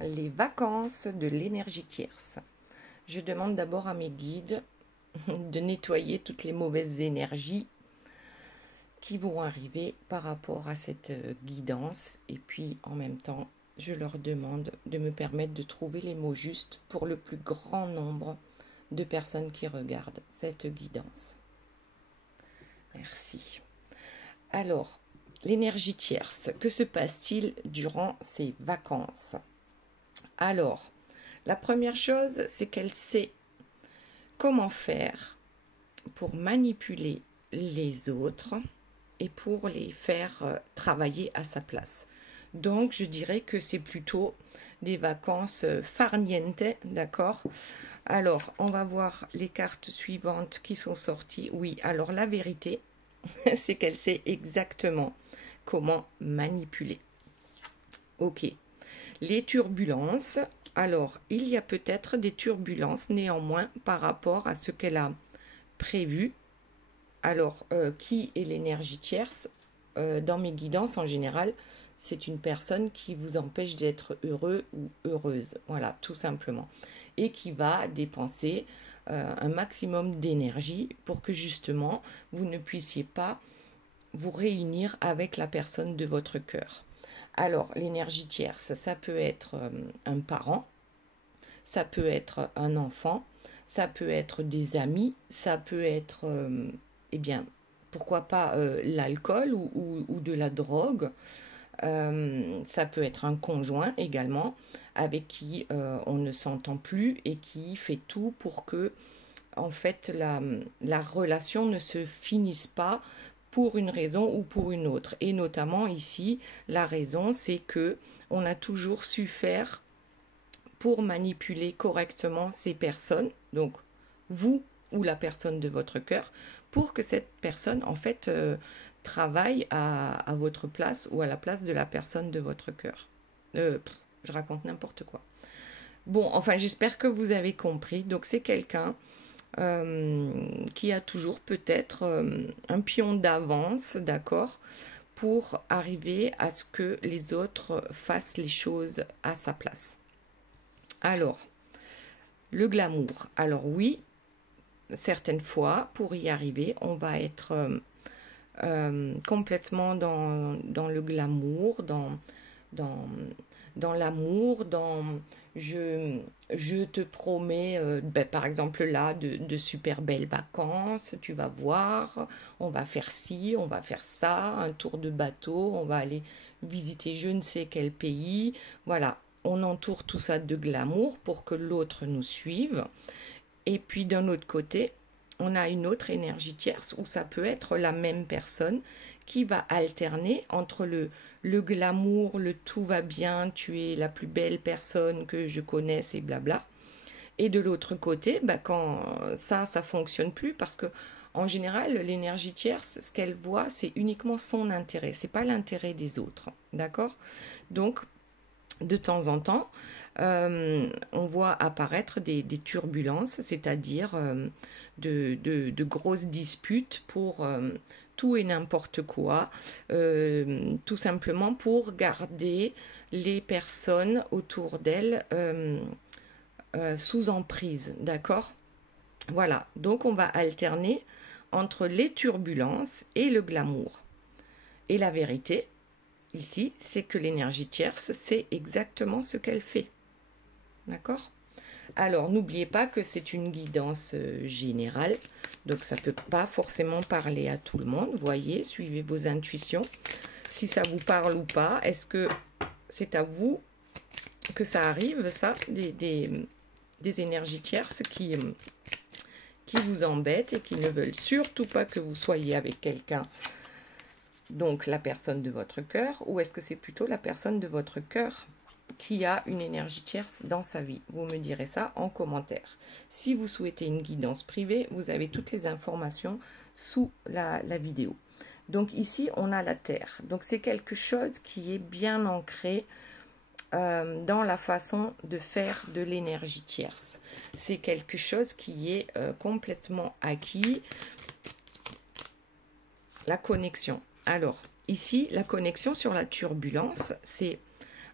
Les vacances de l'énergie tierce. Je demande d'abord à mes guides de nettoyer toutes les mauvaises énergies qui vont arriver par rapport à cette guidance. Et puis en même temps, je leur demande de me permettre de trouver les mots justes pour le plus grand nombre de personnes qui regardent cette guidance. Merci. Alors, l'énergie tierce, que se passe-t-il durant ces vacances? Alors, la première chose, c'est qu'elle sait comment faire pour manipuler les autres et pour les faire travailler à sa place. Donc, je dirais que c'est plutôt des vacances farniente, d'accord? Alors, on va voir les cartes suivantes qui sont sorties. Oui, alors la vérité, c'est qu'elle sait exactement comment manipuler. Ok. Les turbulences. Alors, il y a peut-être des turbulences néanmoins par rapport à ce qu'elle a prévu. Alors, qui est l'énergie tierce? Dans mes guidances, en général, c'est une personne qui vous empêche d'être heureux ou heureuse. Voilà, tout simplement. Et qui va dépenser un maximum d'énergie pour que justement, vous ne puissiez pas vous réunir avec la personne de votre cœur. Alors, l'énergie tierce, ça peut être un parent, ça peut être un enfant, ça peut être des amis, ça peut être, eh bien, pourquoi pas l'alcool ou de la drogue. Ça peut être un conjoint également avec qui on ne s'entend plus et qui fait tout pour que, en fait, la relation ne se finisse pas pour une raison ou pour une autre. Et notamment ici, la raison, c'est que on a toujours su faire pour manipuler correctement ces personnes, donc vous ou la personne de votre cœur, pour que cette personne, en fait, travaille à votre place ou à la place de la personne de votre cœur. Je raconte n'importe quoi. Bon, enfin, j'espère que vous avez compris. Donc, c'est quelqu'un qui a toujours peut-être un pion d'avance, d'accord, pour arriver à ce que les autres fassent les choses à sa place. Alors, le glamour. Alors oui, certaines fois, pour y arriver, on va être complètement dans le glamour, dans l'amour, dans je te promets, par exemple là, de super belles vacances, tu vas voir, on va faire ci, on va faire ça, un tour de bateau, on va aller visiter je ne sais quel pays, voilà, on entoure tout ça de glamour pour que l'autre nous suive. Et puis d'un autre côté, on a une autre énergie tierce où ça peut être la même personne qui va alterner entre le glamour, le tout va bien, tu es la plus belle personne que je connaisse et blabla. Et de l'autre côté, bah, quand ça fonctionne plus parce que en général, l'énergie tierce, ce qu'elle voit, c'est uniquement son intérêt, c'est pas l'intérêt des autres, d'accord? Donc, de temps en temps, on voit apparaître des turbulences, c'est-à-dire de grosses disputes pour tout et n'importe quoi, tout simplement pour garder les personnes autour d'elle sous emprise, d'accord? Voilà, donc on va alterner entre les turbulences et le glamour. Et la vérité, ici, c'est que l'énergie tierce, c'est exactement ce qu'elle fait. D'accord? Alors, n'oubliez pas que c'est une guidance générale, donc ça ne peut pas forcément parler à tout le monde. Voyez, suivez vos intuitions. Si ça vous parle ou pas, est-ce que c'est à vous que ça arrive, ça, des énergies tierces qui vous embêtent et qui ne veulent surtout pas que vous soyez avec quelqu'un, donc la personne de votre cœur, ou est-ce que c'est plutôt la personne de votre cœur qui a une énergie tierce dans sa vie? Vous me direz ça en commentaire. Si vous souhaitez une guidance privée, vous avez toutes les informations sous la vidéo. Donc ici, on a la Terre. Donc c'est quelque chose qui est bien ancré dans la façon de faire de l'énergie tierce. C'est quelque chose qui est complètement acquis. La connexion. Alors, ici, la connexion sur la turbulence, c'est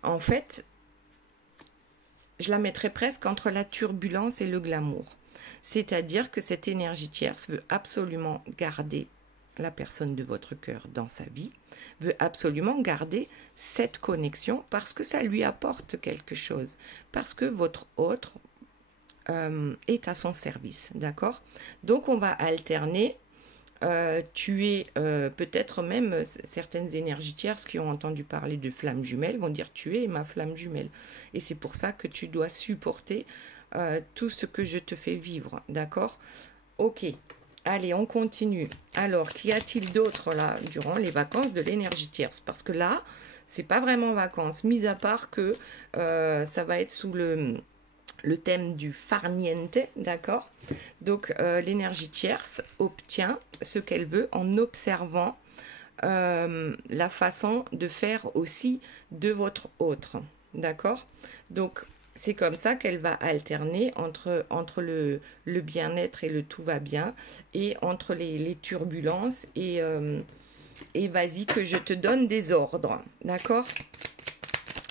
en fait je la mettrais presque entre la turbulence et le glamour. C'est-à-dire que cette énergie tierce veut absolument garder la personne de votre cœur dans sa vie, veut absolument garder cette connexion parce que ça lui apporte quelque chose, parce que votre autre est à son service, d'accord? Donc on va alterner. Tu es peut-être même certaines énergies tierces qui ont entendu parler de flammes jumelles vont dire tu es ma flamme jumelle et c'est pour ça que tu dois supporter tout ce que je te fais vivre, d'accord? Ok, allez, on continue. Alors, qu'y a-t-il d'autre là durant les vacances de l'énergie tierce? Parce que là, c'est pas vraiment vacances, mis à part que ça va être sous le thème du farniente, d'accord? Donc, l'énergie tierce obtient ce qu'elle veut en observant la façon de faire aussi de votre autre, d'accord? Donc, c'est comme ça qu'elle va alterner entre le bien-être et le tout va bien, et entre les turbulences, et vas-y que je te donne des ordres, d'accord?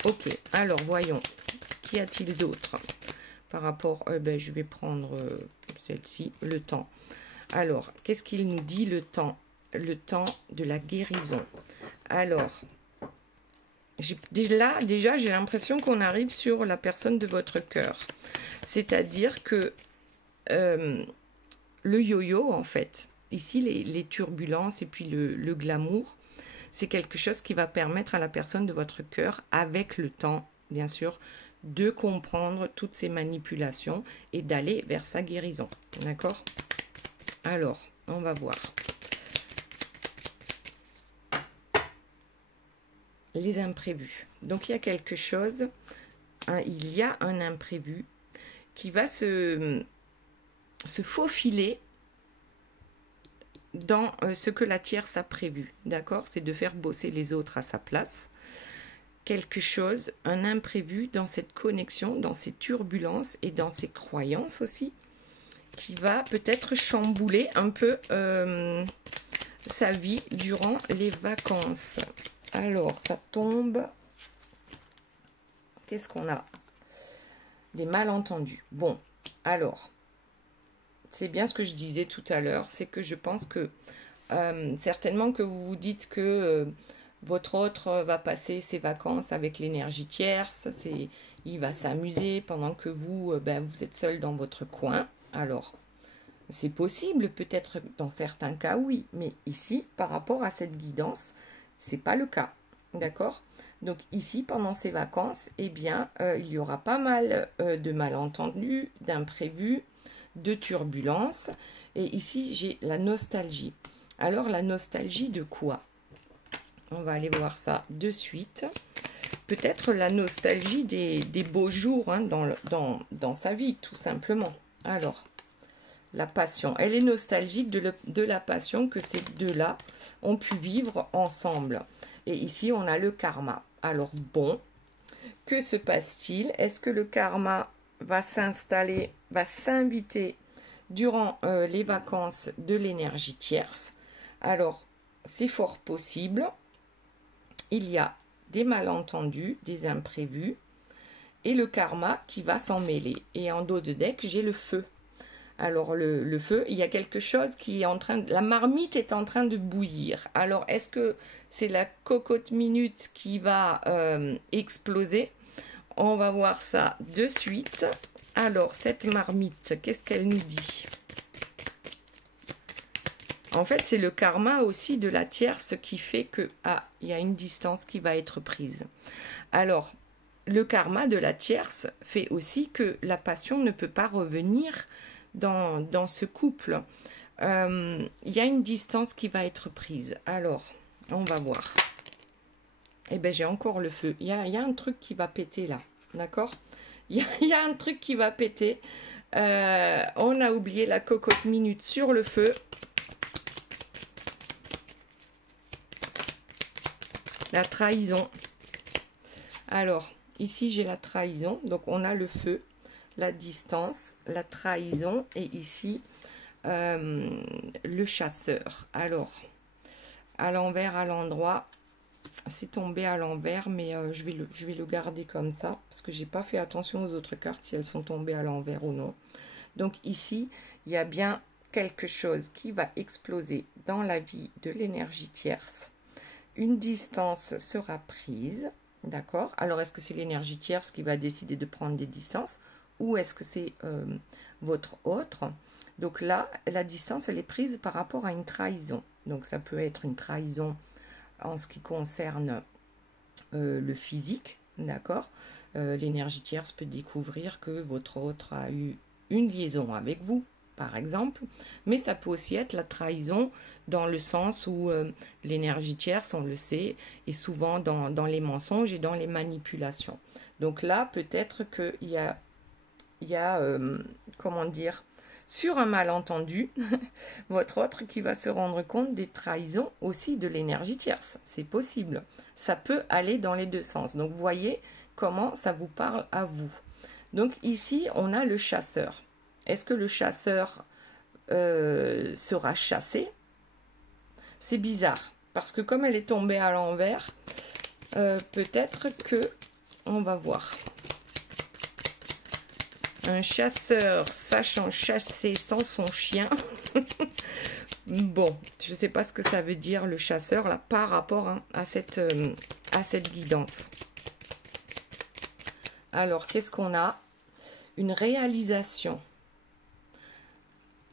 Ok, alors voyons, qu'y a-t-il d'autre? Par rapport, je vais prendre celle-ci, le temps. Alors, qu'est-ce qu'il nous dit, le temps? Le temps de la guérison. Alors, déjà j'ai l'impression qu'on arrive sur la personne de votre cœur. C'est-à-dire que le yo-yo, en fait, ici, les turbulences et puis le glamour, c'est quelque chose qui va permettre à la personne de votre cœur, avec le temps, bien sûr, de comprendre toutes ces manipulations et d'aller vers sa guérison. D'accord? Alors, on va voir. Les imprévus. Donc, il y a quelque chose, il y a un imprévu qui va se faufiler dans ce que la tierce a prévu. D'accord? C'est de faire bosser les autres à sa place. Quelque chose, un imprévu dans cette connexion, dans ces turbulences et dans ces croyances aussi, qui va peut-être chambouler un peu sa vie durant les vacances. Alors, ça tombe. Qu'est-ce qu'on a? Des malentendus. Bon, alors, c'est bien ce que je disais tout à l'heure, c'est que je pense que certainement que vous vous dites que votre autre va passer ses vacances avec l'énergie tierce, il va s'amuser pendant que vous, vous êtes seul dans votre coin. Alors, c'est possible, peut-être dans certains cas, oui, mais ici, par rapport à cette guidance, c'est pas le cas, d'accord? Donc ici, pendant ces vacances, eh bien, il y aura pas mal de malentendus, d'imprévus, de turbulences. Et ici, j'ai la nostalgie. Alors, la nostalgie de quoi? On va aller voir ça de suite. Peut-être la nostalgie des beaux jours hein, dans sa vie, tout simplement. Alors, la passion. Elle est nostalgique de la passion que ces deux-là ont pu vivre ensemble. Et ici, on a le karma. Alors, bon, que se passe-t-il? Est-ce que le karma va s'installer, va s'inviter durant les vacances de l'énergie tierce? Alors, c'est fort possible. Il y a des malentendus, des imprévus, et le karma qui va s'en mêler. Et en dos de deck, j'ai le feu. Alors, le feu, il y a quelque chose qui est en train de... La marmite est en train de bouillir. Alors, est-ce que c'est la cocotte minute qui va exploser? On va voir ça de suite. Alors, cette marmite, qu'est-ce qu'elle nous dit? En fait, c'est le karma aussi de la tierce qui fait que, il y a une distance qui va être prise. Alors, le karma de la tierce fait aussi que la passion ne peut pas revenir dans ce couple. Il y a une distance qui va être prise. Alors, on va voir. Eh bien, j'ai encore le feu. Il y a un truc qui va péter là. D'accord? Il y a un truc qui va péter. On a oublié la cocotte minute sur le feu. La trahison. Alors, ici, j'ai la trahison. Donc, on a le feu, la distance, la trahison. Et ici, le chasseur. Alors, à l'envers, à l'endroit, c'est tombé à l'envers, mais je vais le garder comme ça, parce que j'ai pas fait attention aux autres cartes, si elles sont tombées à l'envers ou non. Donc ici, il y a bien quelque chose qui va exploser dans la vie de l'énergie tierce. Une distance sera prise, d'accord? Alors, est-ce que c'est l'énergie tierce qui va décider de prendre des distances, ou est-ce que c'est votre autre? Donc là, la distance, elle est prise par rapport à une trahison. Donc, ça peut être une trahison en ce qui concerne le physique, d'accord? L'énergie tierce peut découvrir que votre autre a eu une liaison avec vous, par exemple, mais ça peut aussi être la trahison dans le sens où l'énergie tierce, on le sait, est souvent dans les mensonges et dans les manipulations. Donc là, peut-être qu'il y a comment dire, sur un malentendu, votre autre qui va se rendre compte des trahisons aussi de l'énergie tierce. C'est possible. Ça peut aller dans les deux sens. Donc, vous voyez comment ça vous parle à vous. Donc, ici, on a le chasseur. Est-ce que le chasseur sera chassé? C'est bizarre. Parce que comme elle est tombée à l'envers, peut-être que... On va voir. Un chasseur sachant chasser sans son chien. Bon, je ne sais pas ce que ça veut dire le chasseur là par rapport à cette guidance. Alors, qu'est-ce qu'on a? Une réalisation.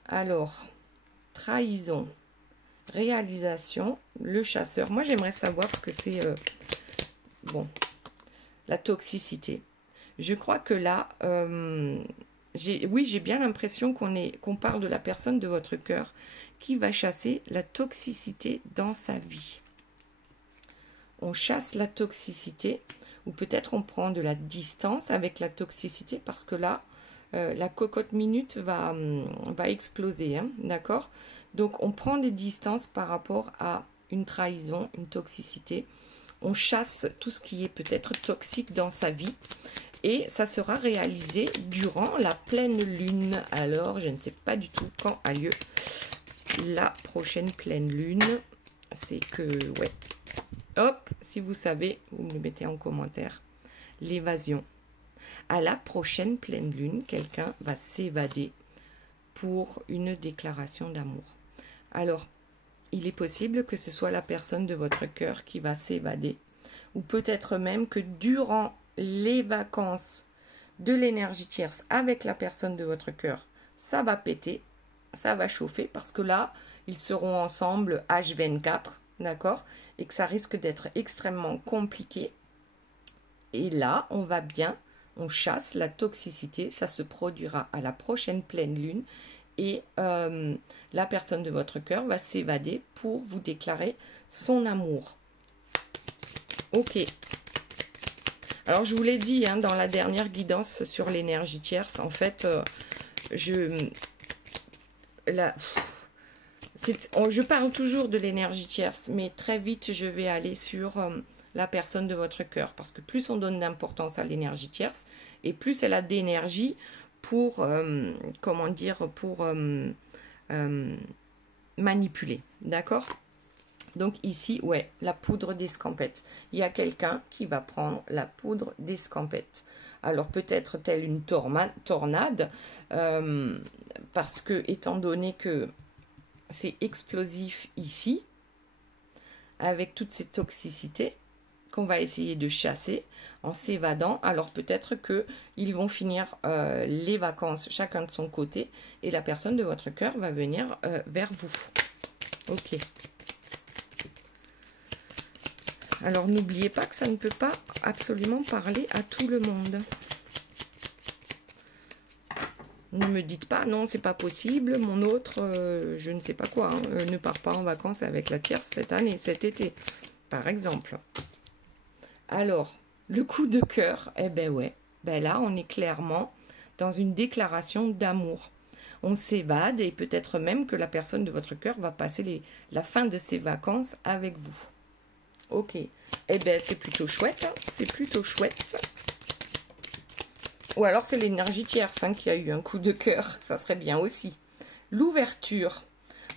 Alors, trahison, réalisation, le chasseur. Moi, j'aimerais savoir ce que c'est, bon, la toxicité. Je crois que là, oui, j'ai bien l'impression qu'on parle de la personne de votre cœur qui va chasser la toxicité dans sa vie. On chasse la toxicité, ou peut-être on prend de la distance avec la toxicité, parce que là, la cocotte minute va exploser, hein, d'accord? Donc, on prend des distances par rapport à une trahison, une toxicité. On chasse tout ce qui est peut-être toxique dans sa vie. Et ça sera réalisé durant la pleine lune. Alors, je ne sais pas du tout quand a lieu la prochaine pleine lune. C'est que, ouais. Hop, si vous savez, vous me le mettez en commentaire. L'évasion. À la prochaine pleine lune, quelqu'un va s'évader pour une déclaration d'amour. Alors, il est possible que ce soit la personne de votre cœur qui va s'évader. Ou peut-être même que durant les vacances de l'énergie tierce avec la personne de votre cœur, ça va péter, ça va chauffer, parce que là, ils seront ensemble H24, d'accord? Et que ça risque d'être extrêmement compliqué. Et là, on chasse la toxicité, ça se produira à la prochaine pleine lune, et la personne de votre cœur va s'évader pour vous déclarer son amour. Ok. Alors, je vous l'ai dit, hein, dans la dernière guidance sur l'énergie tierce, en fait, je parle toujours de l'énergie tierce, mais très vite, je vais aller sur la personne de votre cœur, parce que plus on donne d'importance à l'énergie tierce, et plus elle a d'énergie pour, comment dire, pour manipuler, d'accord ? Donc ici, ouais, la poudre d'escampette. Il y a quelqu'un qui va prendre la poudre d'escampette. Alors peut-être telle une tornade, parce que étant donné que c'est explosif ici, avec toutes ces toxicités qu'on va essayer de chasser en s'évadant, alors peut-être qu'ils vont finir les vacances chacun de son côté, et la personne de votre cœur va venir vers vous. Ok. Alors, n'oubliez pas que ça ne peut pas absolument parler à tout le monde. Ne me dites pas, non, c'est pas possible, mon autre, je ne sais pas quoi, hein, ne part pas en vacances avec la tierce cette année, cet été, par exemple. Alors, le coup de cœur, eh ben ouais, ben là, on est clairement dans une déclaration d'amour. On s'évade, et peut-être même que la personne de votre cœur va passer la fin de ses vacances avec vous. Ok, eh bien c'est plutôt chouette, hein, c'est plutôt chouette. Ou alors c'est l'énergie tierce qui a eu un coup de cœur, ça serait bien aussi. L'ouverture,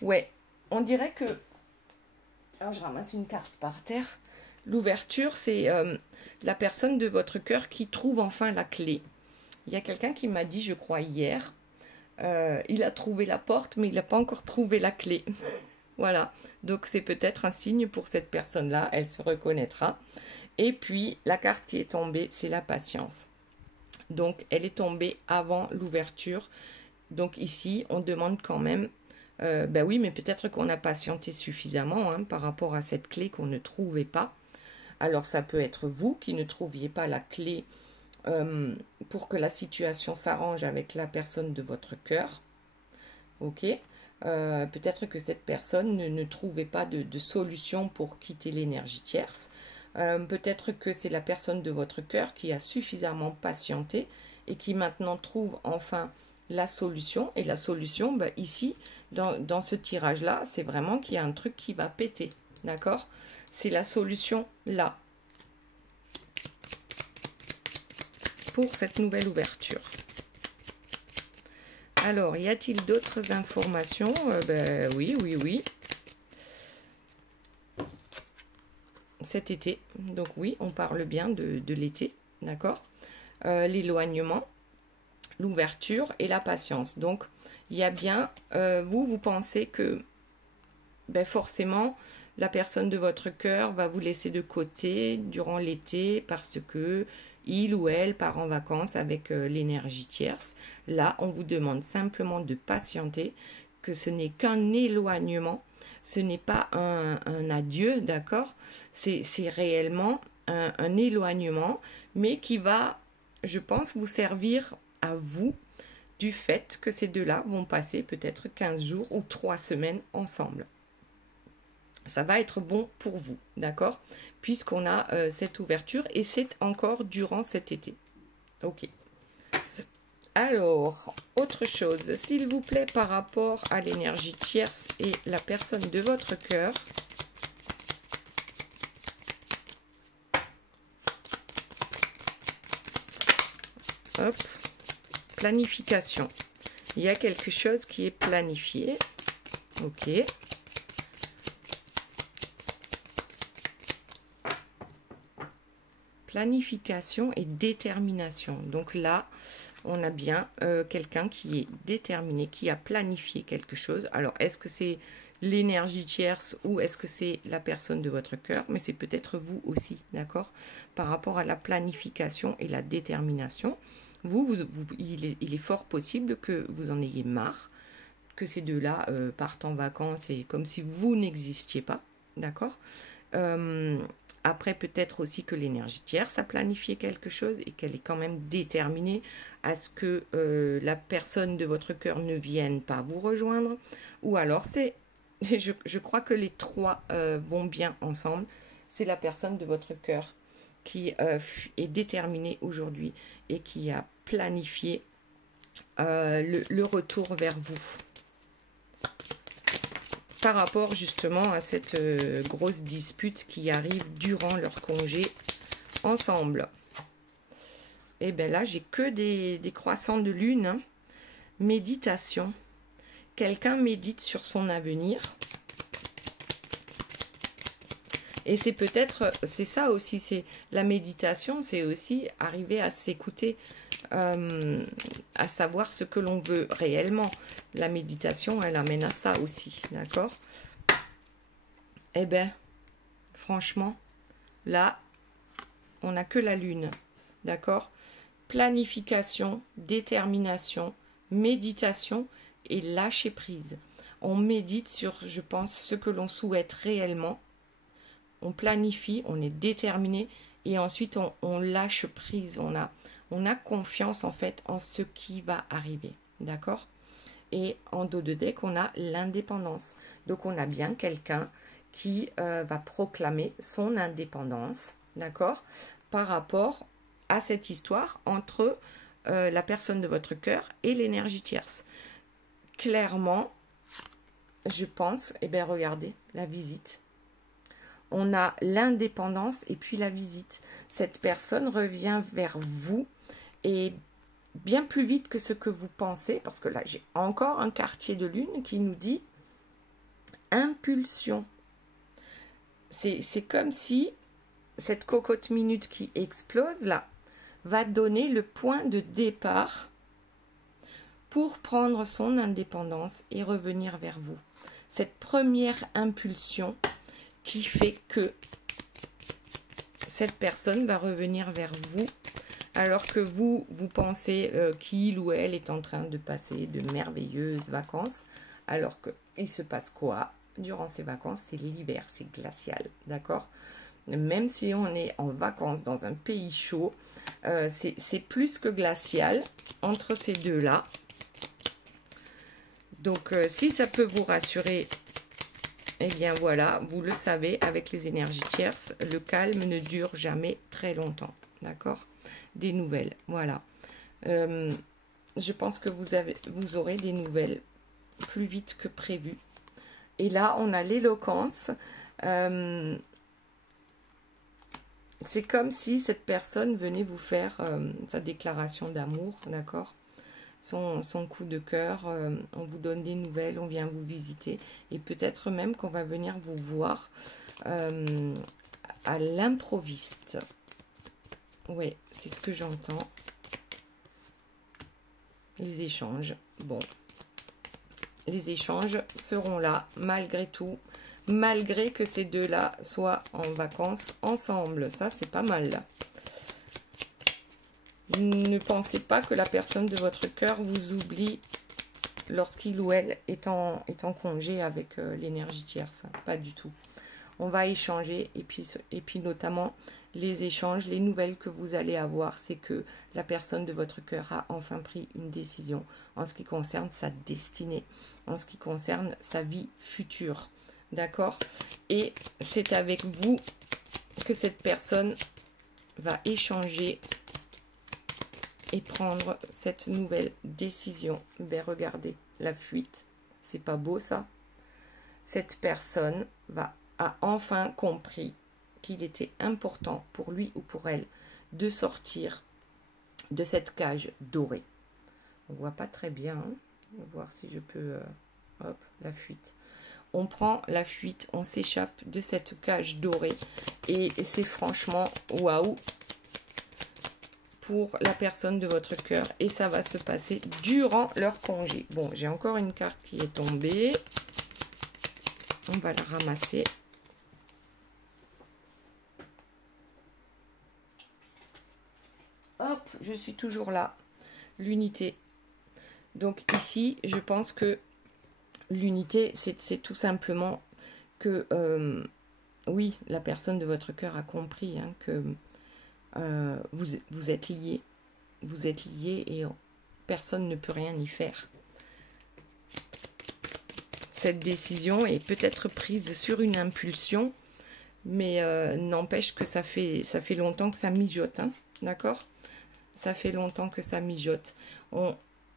ouais, on dirait que... Alors je ramasse une carte par terre. L'ouverture, c'est la personne de votre cœur qui trouve enfin la clé. Il y a quelqu'un qui m'a dit, je crois hier, il a trouvé la porte, mais il n'a pas encore trouvé la clé. Voilà, donc c'est peut-être un signe pour cette personne-là, elle se reconnaîtra. Et puis, la carte qui est tombée, c'est la patience. Donc, elle est tombée avant l'ouverture. Donc ici, on demande quand même, ben oui, mais peut-être qu'on a patienté suffisamment hein, par rapport à cette clé qu'on ne trouvait pas. Alors, ça peut être vous qui ne trouviez pas la clé pour que la situation s'arrange avec la personne de votre cœur. Ok, peut-être que cette personne ne trouvait pas de solution pour quitter l'énergie tierce. Peut-être que c'est la personne de votre cœur qui a suffisamment patienté et qui maintenant trouve enfin la solution. Et la solution, ben, ici, dans ce tirage-là, c'est vraiment qu'il y a un truc qui va péter. D'accord? C'est la solution là. Pour cette nouvelle ouverture. Alors, y a-t-il d'autres informations? Ben, oui. Cet été, donc oui, on parle bien de l'été, d'accord? L'éloignement, l'ouverture et la patience. Donc, il y a bien, vous pensez que ben forcément, la personne de votre cœur va vous laisser de côté durant l'été parce que il ou elle part en vacances avec l'énergie tierce. Là, on vous demande simplement de patienter, que ce n'est qu'un éloignement, ce n'est pas un adieu, d'accord? C'est réellement un éloignement, mais qui va, je pense, vous servir à vous du fait que ces deux-là vont passer peut-être 15 jours ou 3 semaines ensemble. Ça va être bon pour vous, d'accord? Puisqu'on a cette ouverture et c'est encore durant cet été. Ok. Alors, autre chose, s'il vous plaît, par rapport à l'énergie tierce et la personne de votre cœur. Hop. Planification. Il y a quelque chose qui est planifié. Ok. Planification et détermination. Donc là, on a bien quelqu'un qui est déterminé, qui a planifié quelque chose. Alors, est-ce que c'est l'énergie tierce ou est-ce que c'est la personne de votre cœur? Mais c'est peut-être vous aussi, d'accord? Par rapport à la planification et la détermination, il est fort possible que vous en ayez marre, que ces deux-là partent en vacances et comme si vous n'existiez pas, d'accord? Après, peut-être aussi que l'énergie tierce a planifié quelque chose et qu'elle est quand même déterminée à ce que la personne de votre cœur ne vienne pas vous rejoindre. Ou alors, je crois que les trois vont bien ensemble. C'est la personne de votre cœur qui est déterminée aujourd'hui et qui a planifié le retour vers vous. Par rapport justement à cette grosse dispute qui arrive durant leur congé ensemble. Et bien là, j'ai que des croissants de lune. Hein. Méditation. Quelqu'un médite sur son avenir. Et c'est peut-être, c'est ça aussi, c'est la méditation, c'est aussi arriver à s'écouter, à savoir ce que l'on veut réellement. La méditation, elle amène à ça aussi, d'accord? Eh bien, franchement, là, on n'a que la lune, d'accord? Planification, détermination, méditation et lâcher prise. On médite sur, je pense, ce que l'on souhaite réellement. On planifie, on est déterminé et ensuite on lâche prise. On a confiance en fait en ce qui va arriver, d'accord? Et en dos de deck, on a l'indépendance. Donc on a bien quelqu'un qui va proclamer son indépendance, d'accord? Par rapport à cette histoire entre la personne de votre cœur et l'énergie tierce. Clairement, je pense, eh bien regardez, la visite. On a l'indépendance et puis la visite. Cette personne revient vers vous et bien plus vite que ce que vous pensez, parce que là, j'ai encore un quartier de lune qui nous dit impulsion. C'est comme si cette cocotte minute qui explose là va donner le point de départ pour prendre son indépendance et revenir vers vous. Cette première impulsion qui fait que cette personne va revenir vers vous alors que vous pensez qu'il ou elle est en train de passer de merveilleuses vacances, alors qu'il se passe quoi durant ces vacances? C'est l'hiver, c'est glacial, d'accord? Même si on est en vacances dans un pays chaud, c'est plus que glacial entre ces deux-là. Donc, si ça peut vous rassurer, eh bien voilà, vous le savez, avec les énergies tierces, le calme ne dure jamais très longtemps, d'accord? Des nouvelles, voilà. Je pense que vous aurez des nouvelles plus vite que prévu. Et là, on a l'éloquence. C'est comme si cette personne venait vous faire sa déclaration d'amour, d'accord? Son coup de cœur, on vous donne des nouvelles, on vient vous visiter. Et peut-être même qu'on va venir vous voir à l'improviste. Oui, c'est ce que j'entends. Les échanges, bon. Les échanges seront là, malgré tout. Malgré que ces deux-là soient en vacances ensemble. Ça, c'est pas mal. Ne pensez pas que la personne de votre cœur vous oublie lorsqu'il ou elle est en congé avec l'énergie tierce. Pas du tout. On va échanger et puis notamment les échanges, les nouvelles que vous allez avoir, c'est que la personne de votre cœur a enfin pris une décision en ce qui concerne sa destinée, en ce qui concerne sa vie future. D'accord? Et c'est avec vous que cette personne va échanger et prendre cette nouvelle décision. Ben regardez, la fuite, c'est pas beau ça? Cette personne a enfin compris qu'il était important pour lui ou pour elle de sortir de cette cage dorée. On voit pas très bien, hein? On va voir si je peux... hop, la fuite. On prend la fuite, on s'échappe de cette cage dorée et c'est franchement waouh pour la personne de votre cœur et ça va se passer durant leur congé. Bon, j'ai encore une carte qui est tombée. On va la ramasser. Hop, je suis toujours là. L'unité. Donc ici, je pense que l'unité, c'est tout simplement que, oui, la personne de votre cœur a compris hein, que vous êtes liés. Vous êtes liés et personne ne peut rien y faire. Cette décision est peut-être prise sur une impulsion, mais n'empêche que ça fait longtemps que ça mijote, hein, d'accord? Ça fait longtemps que ça mijote.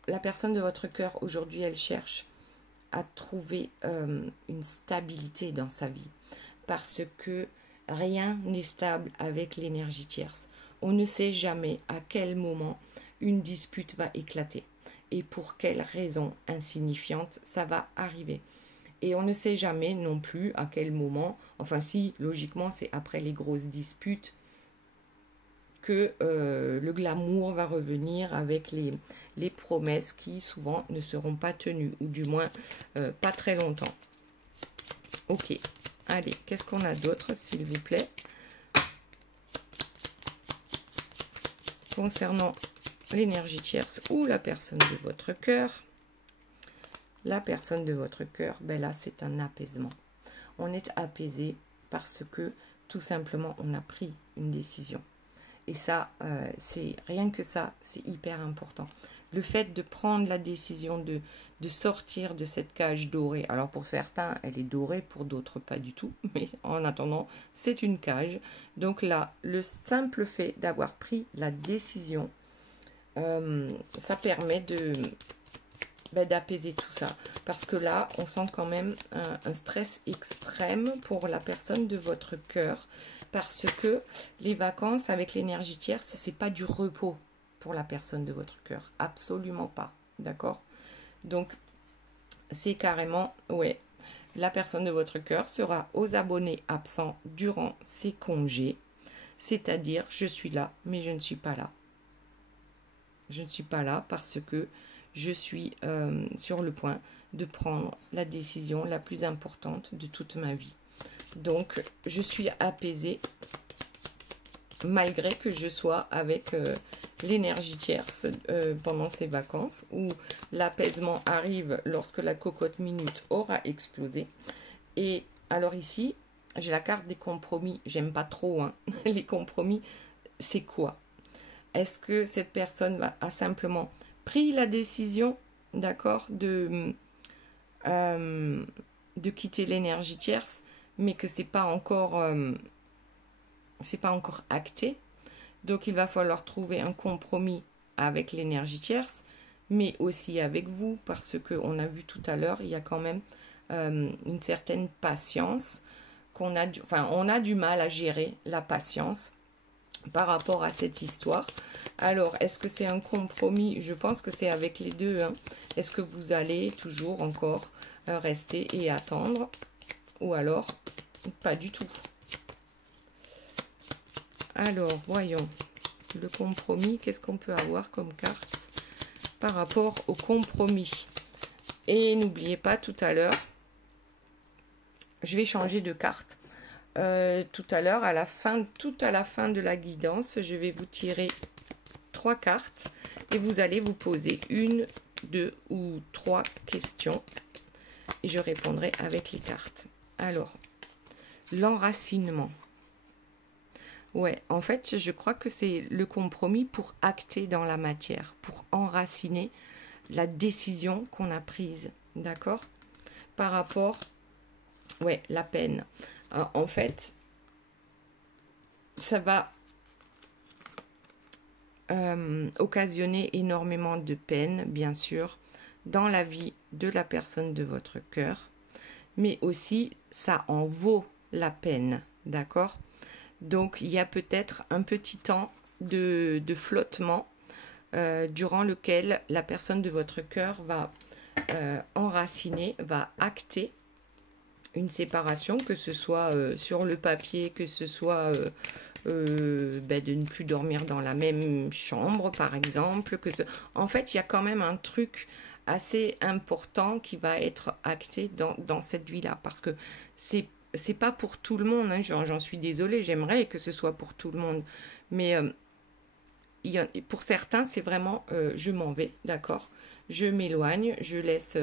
La personne de votre cœur, aujourd'hui, elle cherche à trouver une stabilité dans sa vie. Parce que rien n'est stable avec l'énergie tierce. On ne sait jamais à quel moment une dispute va éclater. Et pour quelle raison insignifiante ça va arriver. Et on ne sait jamais non plus à quel moment, enfin si, logiquement, c'est après les grosses disputes que le glamour va revenir avec les promesses qui souvent ne seront pas tenues, ou du moins pas très longtemps. Ok, allez, qu'est-ce qu'on a d'autre, s'il vous plaît? Concernant l'énergie tierce ou la personne de votre cœur. La personne de votre cœur, ben là, c'est un apaisement. On est apaisé parce que, tout simplement, on a pris une décision. Et ça, c'est rien que ça, c'est hyper important. Le fait de prendre la décision de sortir de cette cage dorée. Alors, pour certains, elle est dorée, pour d'autres, pas du tout. Mais en attendant, c'est une cage. Donc là, le simple fait d'avoir pris la décision, ça permet d'apaiser tout ça. Parce que là, on sent quand même un stress extrême pour la personne de votre cœur. Parce que les vacances avec l'énergie tierce, c'est pas du repos pour la personne de votre cœur. Absolument pas. D'accord? Donc, c'est carrément, ouais, la personne de votre cœur sera aux abonnés absents durant ses congés. C'est-à-dire, je suis là, mais je ne suis pas là. Je ne suis pas là parce que je suis sur le point de prendre la décision la plus importante de toute ma vie. Donc, je suis apaisée malgré que je sois avec l'énergie tierce pendant ces vacances, où l'apaisement arrive lorsque la cocotte minute aura explosé. Et alors ici, j'ai la carte des compromis. J'aime pas trop, hein. Les compromis, c'est quoi? Est-ce que cette personne a simplement pris la décision, d'accord, de quitter l'énergie tierce, mais que c'est pas encore acté. Donc il va falloir trouver un compromis avec l'énergie tierce, mais aussi avec vous, parce que on a vu tout à l'heure, il y a quand même une certaine patience on a du mal à gérer la patience par rapport à cette histoire. Alors, est-ce que c'est un compromis? Je pense que c'est avec les deux, hein. Est-ce que vous allez toujours encore rester et attendre? Ou alors, pas du tout. Alors, voyons. Le compromis, qu'est-ce qu'on peut avoir comme carte par rapport au compromis? Et n'oubliez pas, tout à l'heure, je vais changer de carte. Tout à l'heure, tout à la fin de la guidance, je vais vous tirer 3 cartes et vous allez vous poser 1, 2 ou 3 questions et je répondrai avec les cartes. Alors, l'enracinement. Ouais, en fait, je crois que c'est le compromis pour acter dans la matière, pour enraciner la décision qu'on a prise, d'accord? Par rapport, ouais, la peine. En fait, ça va occasionner énormément de peine, bien sûr, dans la vie de la personne de votre cœur, mais aussi, ça en vaut la peine, d'accord? Donc, il y a peut-être un petit temps de flottement durant lequel la personne de votre cœur va enraciner, va acter une séparation, que ce soit sur le papier, que ce soit de ne plus dormir dans la même chambre, par exemple. En fait, il y a quand même un truc assez important qui va être acté dans cette vie-là, parce que c'est pas pour tout le monde, hein. J'en suis désolée, j'aimerais que ce soit pour tout le monde, mais pour certains, c'est vraiment je m'en vais, d'accord? Je m'éloigne, je laisse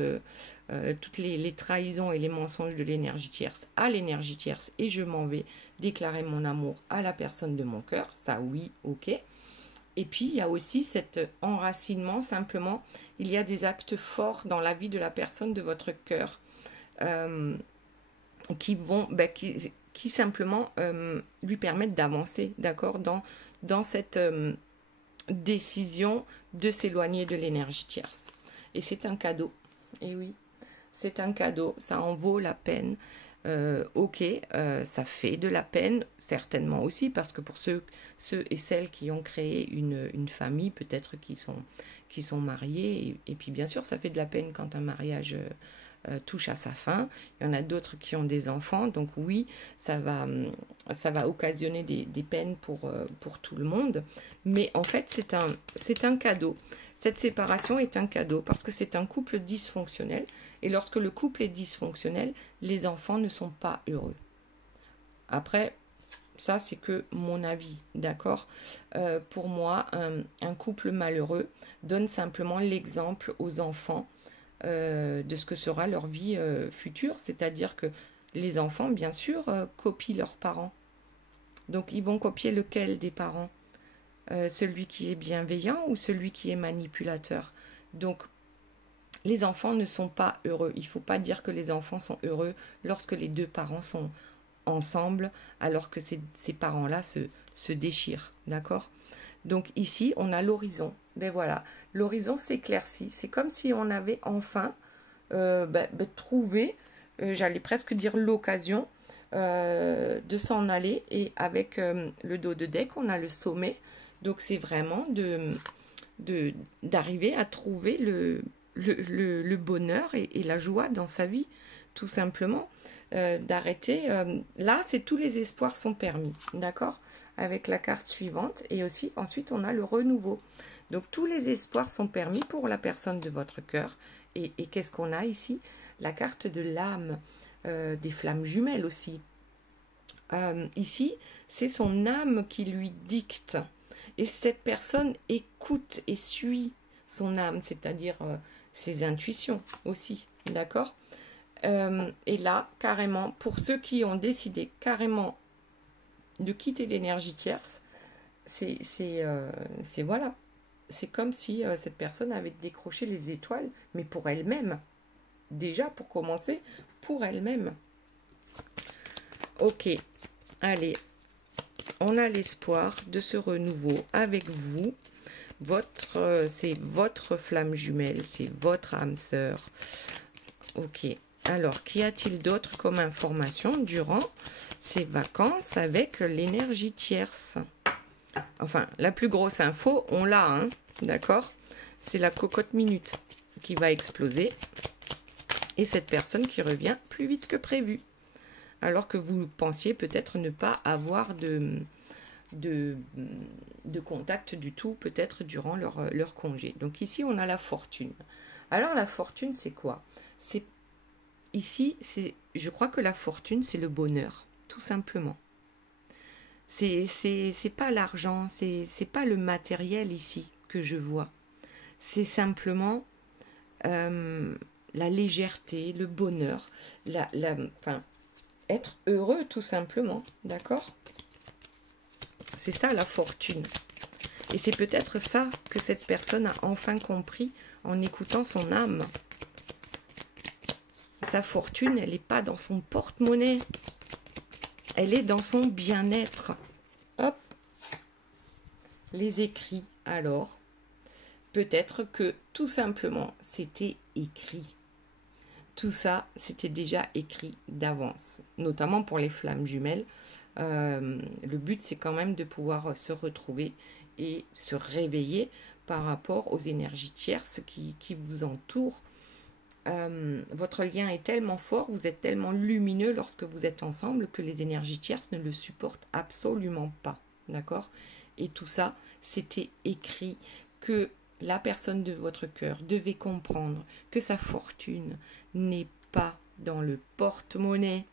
toutes les trahisons et les mensonges de l'énergie tierce à l'énergie tierce et je m'en vais déclarer mon amour à la personne de mon cœur. Ça, oui, ok. Et puis, il y a aussi cet enracinement, simplement, il y a des actes forts dans la vie de la personne de votre cœur qui simplement lui permettent d'avancer, d'accord, dans cette décision de s'éloigner de l'énergie tierce. Et c'est un cadeau. Et oui, c'est un cadeau. Ça en vaut la peine. Ok, ça fait de la peine, certainement aussi, parce que pour ceux et celles qui ont créé une famille, peut-être qui sont mariés, et puis bien sûr, ça fait de la peine quand un mariage touche à sa fin. Il y en a d'autres qui ont des enfants, donc oui, ça va occasionner des peines pour tout le monde. Mais en fait, c'est un cadeau. Cette séparation est un cadeau parce que c'est un couple dysfonctionnel. Et lorsque le couple est dysfonctionnel, les enfants ne sont pas heureux. Après, ça c'est que mon avis, d'accord? Pour moi, un couple malheureux donne simplement l'exemple aux enfants de ce que sera leur vie future. C'est-à-dire que les enfants, bien sûr, copient leurs parents. Donc ils vont copier lequel des parents? Celui qui est bienveillant ou celui qui est manipulateur? Donc, les enfants ne sont pas heureux. Il ne faut pas dire que les enfants sont heureux lorsque les deux parents sont ensemble, alors que ces parents-là se déchirent, d'accord? Donc ici, on a l'horizon. Ben voilà, l'horizon s'éclaircit. C'est comme si on avait enfin trouvé, j'allais presque dire l'occasion, de s'en aller. Et avec le dos de deck, on a le sommet. Donc c'est vraiment d'arriver à trouver le bonheur et la joie dans sa vie, tout simplement. d'arrêter. Là, c'est tous les espoirs sont permis, d'accord? Avec la carte suivante. Et aussi, ensuite, on a le renouveau. Donc, tous les espoirs sont permis pour la personne de votre cœur. Et qu'est-ce qu'on a ici? La carte de l'âme, des flammes jumelles aussi. Ici, c'est son âme qui lui dicte. Et cette personne écoute et suit son âme, c'est-à-dire ses intuitions aussi, d'accord? Et là, carrément, pour ceux qui ont décidé carrément de quitter l'énergie tierce, c'est voilà. C'est comme si cette personne avait décroché les étoiles, mais pour elle-même. Déjà, pour commencer, pour elle-même. Ok, allez. On a l'espoir de ce renouveau avec vous. C'est votre flamme jumelle, c'est votre âme sœur. Ok. Alors, qu'y a-t-il d'autre comme information durant ces vacances avec l'énergie tierce? Enfin, la plus grosse info, on l'a, hein, d'accord? C'est la cocotte minute qui va exploser. Et cette personne qui revient plus vite que prévu. Alors que vous pensiez peut-être ne pas avoir de contact du tout, peut-être durant leur congé. Donc ici, on a la fortune. Alors la fortune, c'est quoi? Ici, je crois que la fortune, c'est le bonheur, tout simplement. C'est pas l'argent, c'est pas le matériel ici que je vois. C'est simplement la légèreté, le bonheur, enfin, être heureux tout simplement, d'accord? C'est ça la fortune. Et c'est peut-être ça que cette personne a enfin compris en écoutant son âme. Sa fortune, elle n'est pas dans son porte-monnaie. Elle est dans son bien-être. Hop. Les écrits, alors. Peut-être que tout simplement, c'était écrit. Tout ça, c'était déjà écrit d'avance. Notamment pour les flammes jumelles. Le but, c'est quand même de pouvoir se retrouver et se réveiller par rapport aux énergies tierces qui vous entourent. Votre lien est tellement fort, vous êtes tellement lumineux lorsque vous êtes ensemble que les énergies tierces ne le supportent absolument pas. D'accord? Et tout ça, c'était écrit que la personne de votre cœur devait comprendre que sa fortune n'est pas dans le porte-monnaie.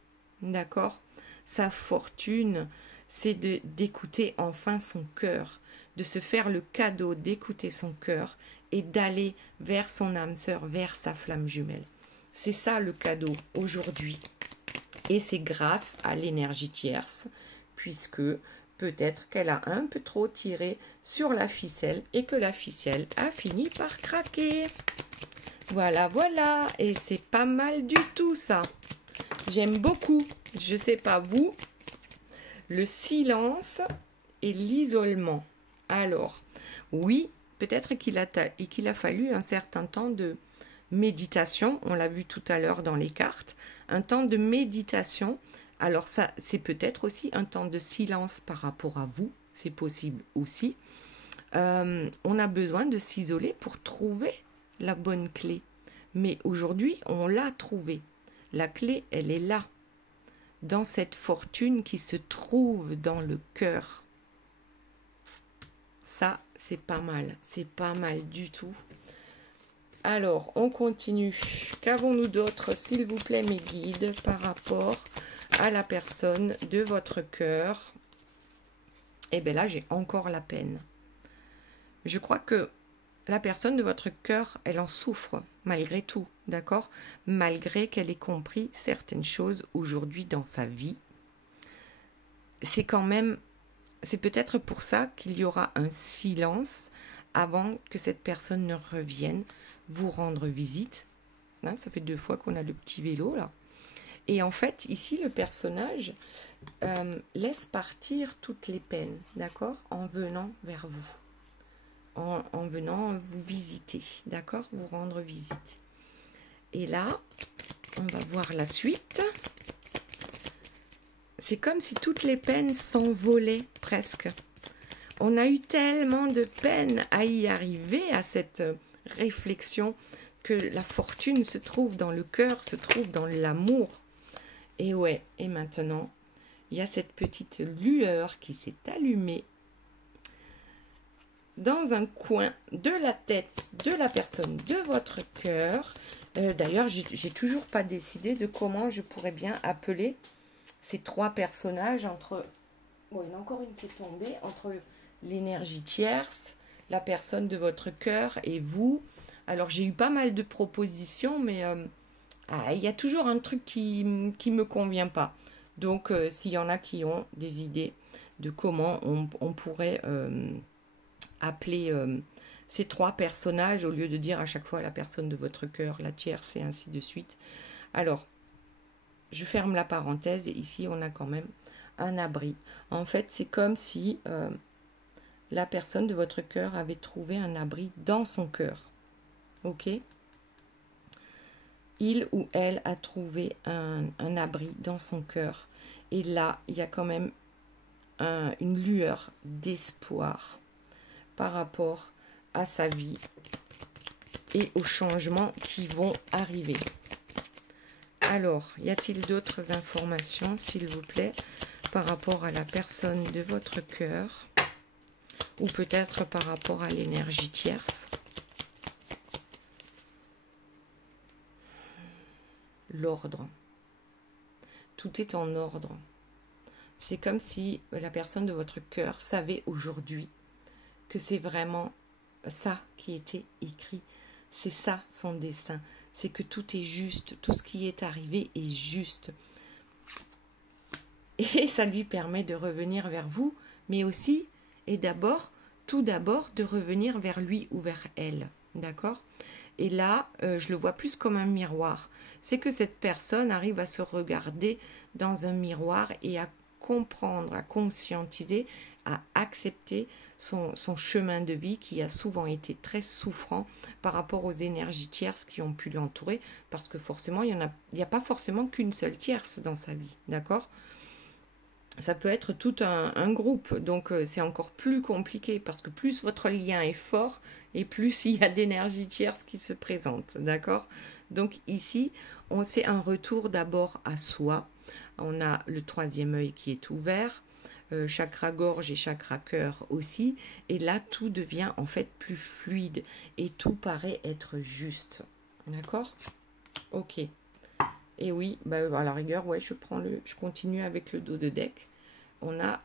D'accord? Sa fortune, c'est d'écouter enfin son cœur, de se faire le cadeau d'écouter son cœur et d'aller vers son âme sœur, vers sa flamme jumelle. C'est ça le cadeau aujourd'hui. Et c'est grâce à l'énergie tierce, puisque peut-être qu'elle a un peu trop tiré sur la ficelle et que la ficelle a fini par craquer. Voilà, voilà. Et c'est pas mal du tout ça. J'aime beaucoup, je sais pas vous, le silence et l'isolement. Alors, oui, peut-être qu'il a fallu un certain temps de méditation, on l'a vu tout à l'heure dans les cartes, un temps de méditation. Alors ça, c'est peut-être aussi un temps de silence par rapport à vous, c'est possible aussi. On a besoin de s'isoler pour trouver la bonne clé. Mais aujourd'hui, on l'a trouvée. La clé, elle est là, dans cette fortune qui se trouve dans le cœur. Ça, c'est pas mal du tout. Alors, on continue. Qu'avons-nous d'autre, s'il vous plaît, mes guides, par rapport à la personne de votre cœur? Eh bien là, j'ai encore la peine. Je crois que la personne de votre cœur, elle en souffre, malgré tout, d'accord? Malgré qu'elle ait compris certaines choses aujourd'hui dans sa vie. C'est quand même, c'est peut-être pour ça qu'il y aura un silence avant que cette personne ne revienne vous rendre visite. Hein, ça fait 2 fois qu'on a le petit vélo, là. Et en fait, ici, le personnage laisse partir toutes les peines, d'accord? En venant vers vous. En venant vous visiter, d'accord? Vous rendre visite. Et là, on va voir la suite. C'est comme si toutes les peines s'envolaient presque. On a eu tellement de peine à y arriver, à cette réflexion, que la fortune se trouve dans le cœur, se trouve dans l'amour. Et ouais, et maintenant, il y a cette petite lueur qui s'est allumée dans un coin de la tête de la personne de votre cœur. D'ailleurs, j'ai toujours pas décidé de comment je pourrais bien appeler ces trois personnages entre... Bon, il y en a encore une qui est tombée, entre l'énergie tierce, la personne de votre cœur et vous. Alors, j'ai eu pas mal de propositions, mais il y a toujours un truc qui me convient pas. Donc, s'il y en a qui ont des idées de comment on pourrait appeler ces trois personnages, au lieu de dire à chaque fois la personne de votre cœur, la tierce et ainsi de suite. Alors, je ferme la parenthèse, et ici on a quand même un abri. En fait, c'est comme si la personne de votre cœur avait trouvé un abri dans son cœur. Ok? Il ou elle a trouvé un abri dans son cœur. Et là, il y a quand même une lueur d'espoir par rapport à sa vie et aux changements qui vont arriver. Alors, y a-t-il d'autres informations, s'il vous plaît, par rapport à la personne de votre cœur ou peut-être par rapport à l'énergie tierce? L'ordre. Tout est en ordre. C'est comme si la personne de votre cœur savait aujourd'hui que c'est vraiment ça qui était écrit. C'est ça son dessein. C'est que tout est juste. Tout ce qui est arrivé est juste. Et ça lui permet de revenir vers vous, mais aussi, et d'abord, tout d'abord, de revenir vers lui ou vers elle. D'accord ? Et là, je le vois plus comme un miroir. C'est que cette personne arrive à se regarder dans un miroir et à comprendre, à conscientiser, à accepter son chemin de vie qui a souvent été très souffrant par rapport aux énergies tierces qui ont pu l'entourer, parce que forcément, il n'y a pas forcément qu'une seule tierce dans sa vie, d'accord ? Ça peut être tout un groupe, donc c'est encore plus compliqué, parce que plus votre lien est fort, et plus il y a d'énergie tierce qui se présente, d'accord ? Donc ici, c'est un retour d'abord à soi. On a le troisième œil qui est ouvert, chakra gorge et chakra cœur aussi, et là tout devient en fait plus fluide, et tout paraît être juste, d'accord ? Ok. Et oui, à la rigueur, ouais, je continue avec le dos de deck. On a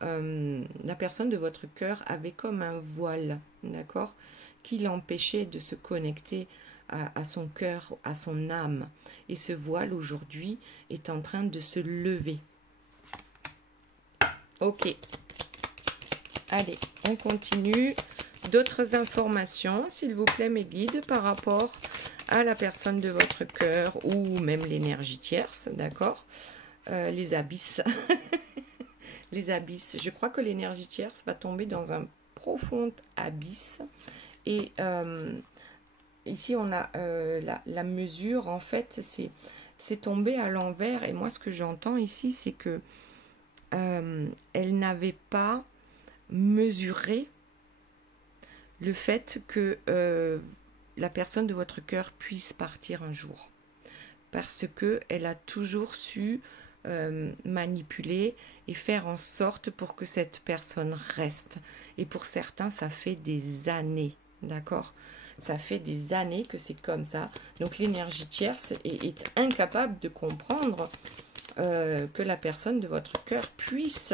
la personne de votre cœur avait comme un voile, d'accord, qui l'empêchait de se connecter à son cœur, à son âme. Et ce voile aujourd'hui est en train de se lever. Ok. Allez, on continue. D'autres informations, s'il vous plaît, mes guides, par rapport à la personne de votre cœur ou même l'énergie tierce, d'accord, les abysses. Les abysses. Je crois que l'énergie tierce va tomber dans un profond abysse. Et ici, on a la mesure. En fait, c'est tombé à l'envers. Et moi, ce que j'entends ici, c'est que elle n'avait pas mesuré le fait que la personne de votre cœur puisse partir un jour. Parce qu'elle a toujours su manipuler et faire en sorte pour que cette personne reste. Et pour certains, ça fait des années, d'accord ? Ça fait des années que c'est comme ça. Donc l'énergie tierce est incapable de comprendre que la personne de votre cœur puisse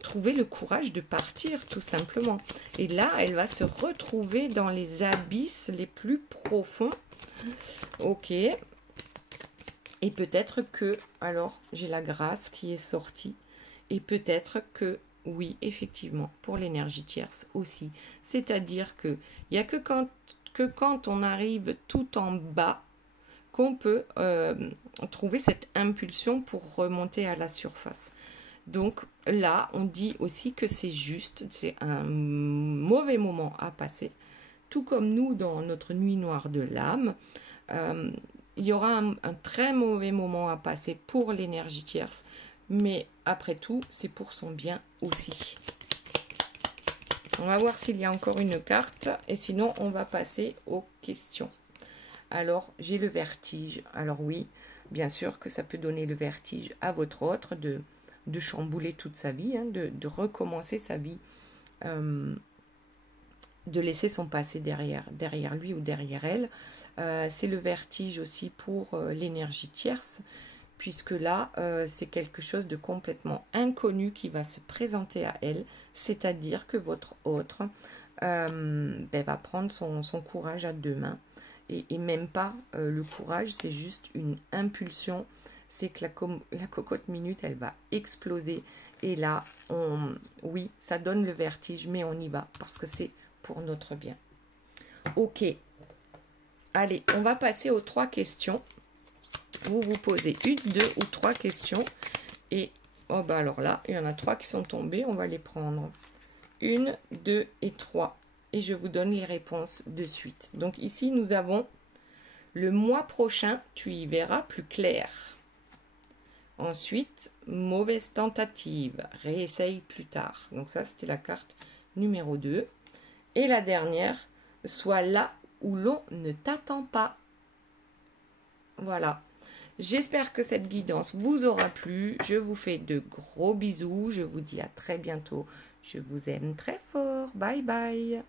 trouver le courage de partir, tout simplement. Et là, elle va se retrouver dans les abysses les plus profonds. Ok. Et peut-être que, alors, j'ai la grâce qui est sortie. Et peut-être que, oui, effectivement, pour l'énergie tierce aussi. C'est-à-dire que il n'y a que quand on arrive tout en bas qu'on peut trouver cette impulsion pour remonter à la surface. Donc là, on dit aussi que c'est juste, c'est un mauvais moment à passer. Tout comme nous, dans notre nuit noire de l'âme, il y aura un très mauvais moment à passer pour l'énergie tierce, mais après tout, c'est pour son bien aussi. On va voir s'il y a encore une carte, et sinon, on va passer aux questions. Alors, j'ai le vertige. Alors oui, bien sûr que ça peut donner le vertige à votre autre de chambouler toute sa vie, hein, de recommencer sa vie, de laisser son passé derrière lui ou derrière elle. C'est le vertige aussi pour l'énergie tierce, puisque là, c'est quelque chose de complètement inconnu qui va se présenter à elle, c'est-à-dire que votre autre va prendre son courage à deux mains, et même pas le courage, c'est juste une impulsion, c'est que la cocotte minute, elle va exploser, et là, oui, ça donne le vertige, mais on y va, parce que c'est pour notre bien. Ok, allez, on va passer aux 3 questions. Vous vous posez 1, 2 ou 3 questions. Et oh bah alors là, il y en a 3 qui sont tombées. On va les prendre. 1, 2 et 3. Et je vous donne les réponses de suite. Donc ici, nous avons le mois prochain, tu y verras plus clair. Ensuite, mauvaise tentative, réessaye plus tard. Donc ça, c'était la carte numéro 2. Et la dernière, sois là où l'on ne t'attend pas. Voilà. J'espère que cette guidance vous aura plu. Je vous fais de gros bisous. Je vous dis à très bientôt. Je vous aime très fort. Bye bye.